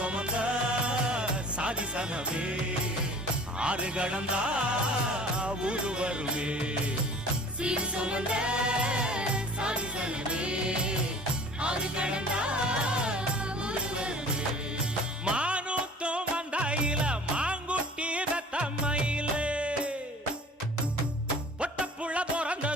சுமந்த சாதி சனமே ஆறு கடந்தா ஊரு வருமே சீர் சுமந்த சாதி சனமே ஆறு கடந்தா ஊரு வருமே மானூத்தும் வந்தாயில மாங்குட்டி தத்தம்மையிலே பொட்டப்புள்ள பிறந்த